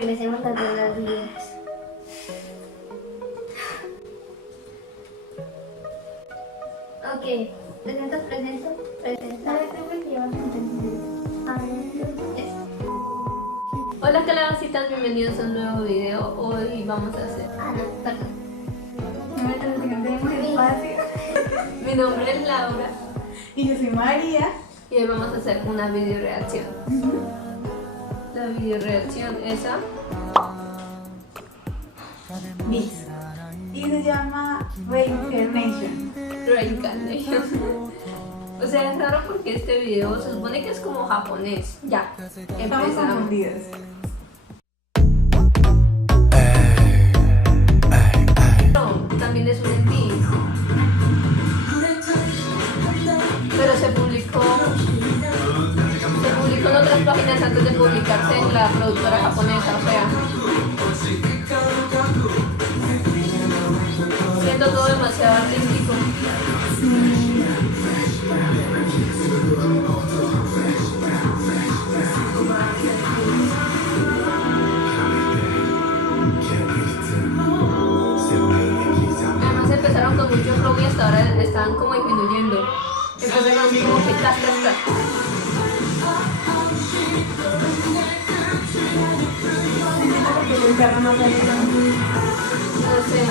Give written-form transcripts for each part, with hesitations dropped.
regresemos las de las vidas. Ok, presento. Hola calabacitas, bienvenidos a un nuevo video. Hoy vamos a hacer... Perdón. Mi nombre es Laura Y yo soy María. y hoy vamos a hacer una video reacción. La video reacción esa Miss. Y se llama Reincarnation. Reincarnation. O sea, es raro porque este video se supone que es como japonés. Ya, Estamos empezamos. confundidos. No, también es un MV. Pero se publicó en otras páginas antes de publicarse en la productora japonesa, o sea, siendo todo demasiado artístico. Además empezaron con mucho flow y hasta ahora están como disminuyendo. Empezaron así como que tas. Entiendo porque el carro no sale tanto. No sé.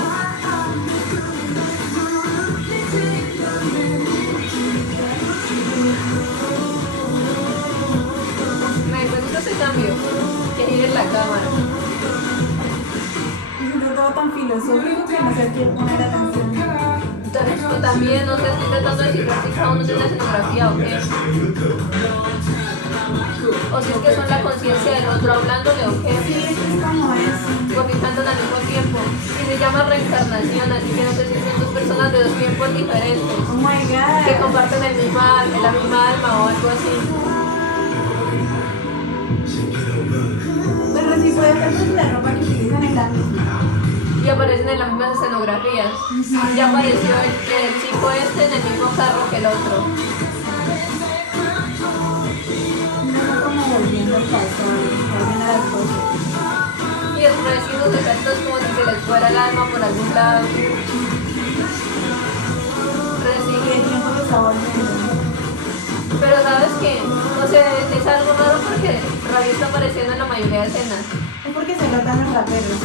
Me gusta ese cambio, que gire la cámara. Me siento todo tan filosófico que no sé a quién poner atención. Entonces, tú también, no sé, estoy tratando de descifrar si cada uno tiene la escenografía o qué. O si es que son la conciencia del otro hablándole o Sí, qué. es como es. Porque cantan al mismo tiempo. Y se llama reencarnación, así que no sé si son dos personas de dos tiempos diferentes. Oh my god. Que comparten la misma alma o algo así. Pero sí puede ser porque la ropa que utilizan es la misma. Y aparecen en las mismas escenografías. Ya apareció el chico este en el mismo carro que el otro. No está como volviendo al pasado, volviendo a las cosas. Y después unos efectos como si se les fuera el alma por algún lado. Y Recién. el tiempo que está volviendo. Pero sabes que, o sea, es algo raro porque Ravi está apareciendo en la mayoría de escenas. Es porque se notan los raperos.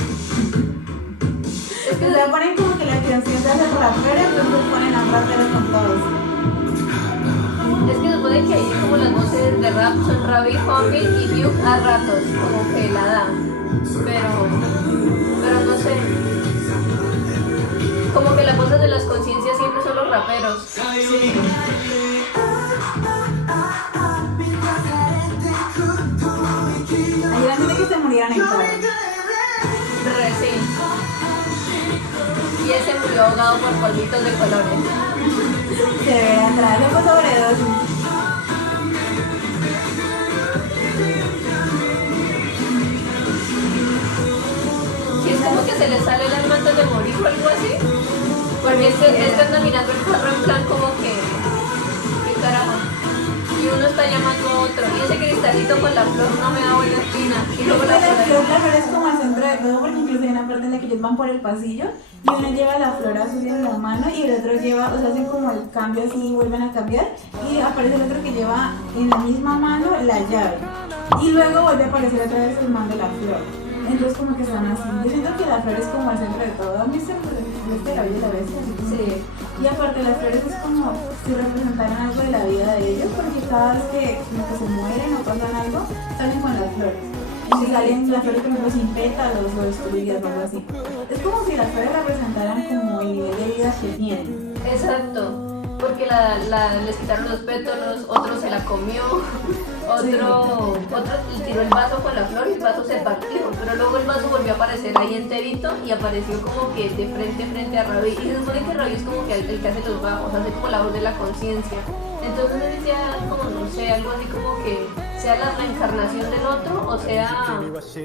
Es que O sea, ponen como que la conciencia es el rapero, entonces ponen a un rapero con todos. Es que supone que ahí como las voces de rap son Ravi, Homie y Hugh a ratos, como que la dan. Pero no sé. Como que las voces de las conciencias siempre son los raperos. Sí. Ayer antes de que se murieran en carro. Recién. Y ese murió ahogado por polvitos de colores. Se ve atrás, luego sobredosis. Y es como que se le sale el alma antes de morir o algo así. Porque es que anda mirando el carro en plan como que... ¿Qué carajo? Y uno está llamando a otro. Y ese cristalito con la flor no me da buena espina. Y luego la La flor es como el centro de todo, porque incluso hay una parte en la que ellos van por el pasillo y uno lleva la flor azul en la mano y el otro lleva, o sea, hacen como el cambio así y vuelven a cambiar y aparece el otro que lleva en la misma mano la llave y luego vuelve a aparecer otra vez el man de la flor. Entonces como que están así. Yo siento que la flor es como el centro de todo. A mí se me la vida de la bestia. Sí. Y aparte las flores es como si representaran algo de la vida de ellos, porque cada vez que como que se mueren o pasan algo, salen con las flores. Y si salen las flores, por ejemplo, sin pétalos o destruidas o algo así. Es como si las flores representaran como el nivel de vida que tienen. Exacto. Porque les quitaron los pétalos, otro se la comió, otro le tiró el vaso con la flor y el vaso se partió. Pero luego el vaso volvió a aparecer ahí enterito y apareció como que de frente a Ravi. Y se supone que Ravi es como que el que hace los bajos, hace como la voz de la conciencia. Entonces me decía como, no sé, algo así como que sea la reencarnación del otro o sea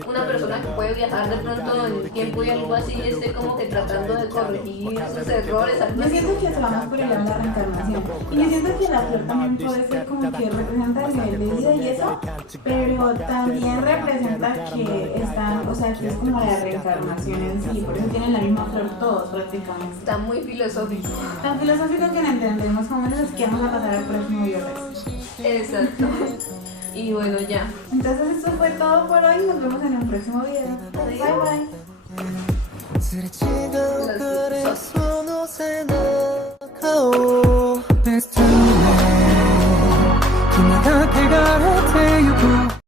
una persona que puede viajar de pronto en el tiempo y algo así y esté como que tratando de corregir sus errores, algo Yo así. siento que se va más por el lado de la reencarnación. Y yo siento que la flor también puede ser como que representa el nivel de vida y eso, pero también representa que están, o sea, que es como la reencarnación en sí. Por eso tienen la misma flor todos prácticamente. Está muy filosófico. Tan filosófico que no entendemos cómo es que vamos a pasar al próximo viernes. Exacto. Y bueno, ya. Entonces esto fue todo por hoy. Nos vemos en un próximo video. Bye bye. 스레치던 그래 손옷에 나 가오